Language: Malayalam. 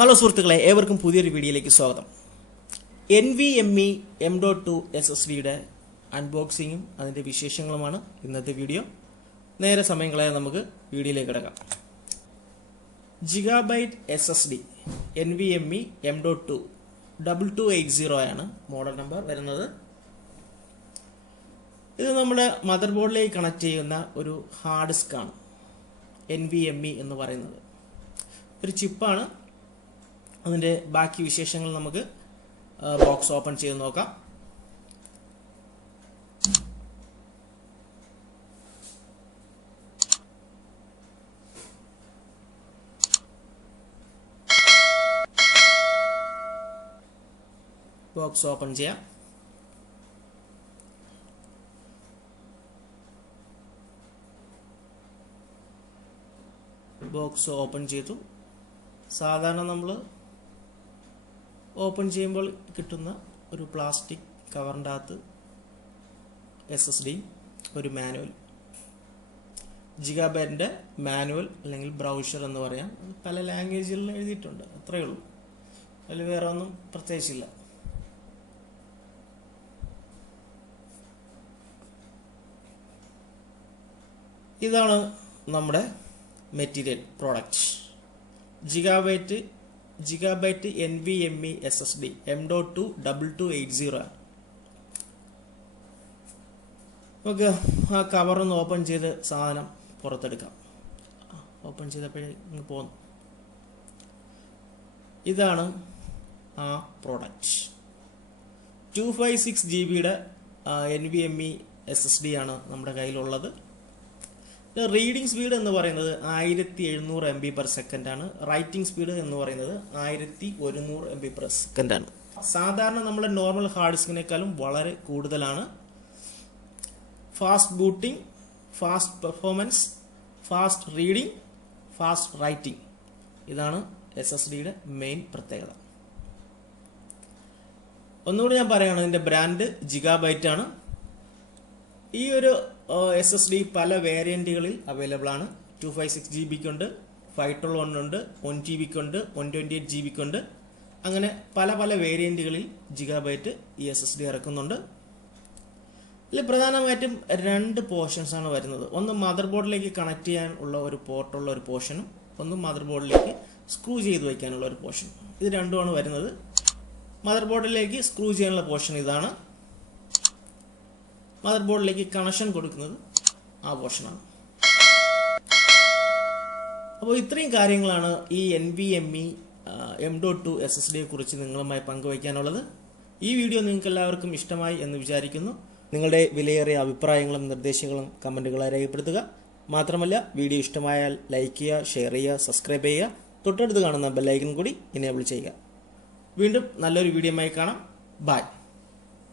ഹലോ സുഹൃത്തുക്കളെ, ഏവർക്കും പുതിയൊരു വീഡിയോയിലേക്ക് സ്വാഗതം. NVMe M.2 SSDയുടെ അൺബോക്സിങ്ങും അതിൻ്റെ വിശേഷങ്ങളുമാണ് ഇന്നത്തെ വീഡിയോ. നേരെ സമയം കളയാൻ നമുക്ക് വീഡിയോയിലേക്ക് കിടക്കാം. Gigabyte SSD NVMe M.2 2280 ആണ് മോഡൽ നമ്പർ വരുന്നത്. ഇത് നമ്മുടെ മദർ ബോർഡിലേക്ക് കണക്ട് ചെയ്യുന്ന ഒരു ഹാർഡ് ഡിസ്ക് ആണ്. NVMe എന്ന് പറയുന്നത് ഒരു ചിപ്പാണ്. അതിൻ്റെ ബാക്കി വിശേഷങ്ങൾ നമുക്ക് ബോക്സ് ഓപ്പൺ ചെയ്ത് നോക്കാം. ബോക്സ് ഓപ്പൺ ചെയ്യാം. ബോക്സ് ഓപ്പൺ ചെയ്തു. സാധാരണ നമ്മൾ ഓപ്പൺ ചെയ്യുമ്പോൾ കിട്ടുന്ന ഒരു പ്ലാസ്റ്റിക് കവറിൻ്റെ അകത്ത് SSD, ഒരു മാനുവൽ, ജിഗാബൈറ്റിൻ്റെ മാനുവൽ അല്ലെങ്കിൽ ബ്രൗഷർ എന്ന് പറയാം. പല ലാംഗ്വേജുകളിൽ എഴുതിയിട്ടുണ്ട്, അത്രയേ ഉള്ളൂ. അതിൽ വേറെ ഒന്നും പ്രത്യേകിച്ചില്ല. ഇതാണ് നമ്മുടെ material product. Gigabyte NVMe SSD M.2 2280. നമുക്ക് ആ കവറൊന്ന് ഓപ്പൺ ചെയ്ത് സാധനം പുറത്തെടുക്കാം. ഓപ്പൺ ചെയ്തപ്പോഴേ ഇങ്ങ് പോന്നു. ഇതാണ് ആ പ്രോഡക്റ്റ്. 256 GB NVMe SSD ആണ് നമ്മുടെ കയ്യിലുള്ളത്. റീഡിംഗ് സ്പീഡ് എന്ന് പറയുന്നത് 1700 MB/s ആണ്. റൈറ്റിംഗ് സ്പീഡ് എന്ന് പറയുന്നത് 1100 MB/s ആണ്. സാധാരണ നമ്മുടെ നോർമൽ ഹാർഡ് ഡിസ്കിനേക്കാളും വളരെ കൂടുതലാണ്. Fast booting, fast performance, fast reading, fast writing, ഇതാണ് SSDയുടെ മെയിൻ പ്രത്യേകത. ഒന്നുകൂടി ഞാൻ പറയുകയാണ്, ഇതിൻ്റെ ബ്രാൻഡ് ജിഗാബൈറ്റ് ആണ്. ഈ ഒരു SSD പല വേരിയന്റുകളിൽ അവൈലബിൾ ആണ്. 256 GB-ക്കുണ്ട്, 512 ഉണ്ട്, 1 TB-ക്കുണ്ട്, 128 GB-ക്കുണ്ട്. അങ്ങനെ പല പല വേരിയന്റുകളിൽ ജിഗാബൈറ്റ് ഈ SSD ഇറക്കുന്നുണ്ട്. ഇതിൽ പ്രധാനമായിട്ടും 2 പോർഷൻസ് ആണ് വരുന്നത്. ഒന്ന് മദർ ബോർഡിലേക്ക് കണക്ട് ചെയ്യാൻ ഉള്ള ഒരു പോർട്ടുള്ള ഒരു പോർഷനും, ഒന്ന് മദർ ബോർഡിലേക്ക് സ്ക്രൂ ചെയ്ത് വയ്ക്കാനുള്ള ഒരു പോർഷൻ. ഇത് രണ്ടുമാണ് വരുന്നത്. മദർ ബോർഡിലേക്ക് സ്ക്രൂ ചെയ്യാനുള്ള പോർഷൻ ഇതാണ്. മദർ ബോർഡിലേക്ക് കണക്ഷൻ കൊടുക്കുന്നത് ആ പോർഷനാണ്. അപ്പോൾ ഇത്രയും കാര്യങ്ങളാണ് ഈ NVMe M.2 SSDയെ കുറിച്ച് നിങ്ങളുമായി പങ്കുവയ്ക്കാനുള്ളത്. ഈ വീഡിയോ നിങ്ങൾക്ക് എല്ലാവർക്കും ഇഷ്ടമായി എന്ന് വിചാരിക്കുന്നു. നിങ്ങളുടെ വിലയേറിയ അഭിപ്രായങ്ങളും നിർദ്ദേശങ്ങളും കമൻറ്റുകളായി രേഖപ്പെടുത്തുക. മാത്രമല്ല, വീഡിയോ ഇഷ്ടമായാൽ ലൈക്ക് ചെയ്യുക, ഷെയർ ചെയ്യുക, സബ്സ്ക്രൈബ് ചെയ്യുക. തൊട്ടടുത്ത് കാണുന്ന ബെല്ലൈക്കൺ കൂടി എനേബിൾ ചെയ്യുക. വീണ്ടും നല്ലൊരു വീഡിയോയുമായി കാണാം. ബൈ.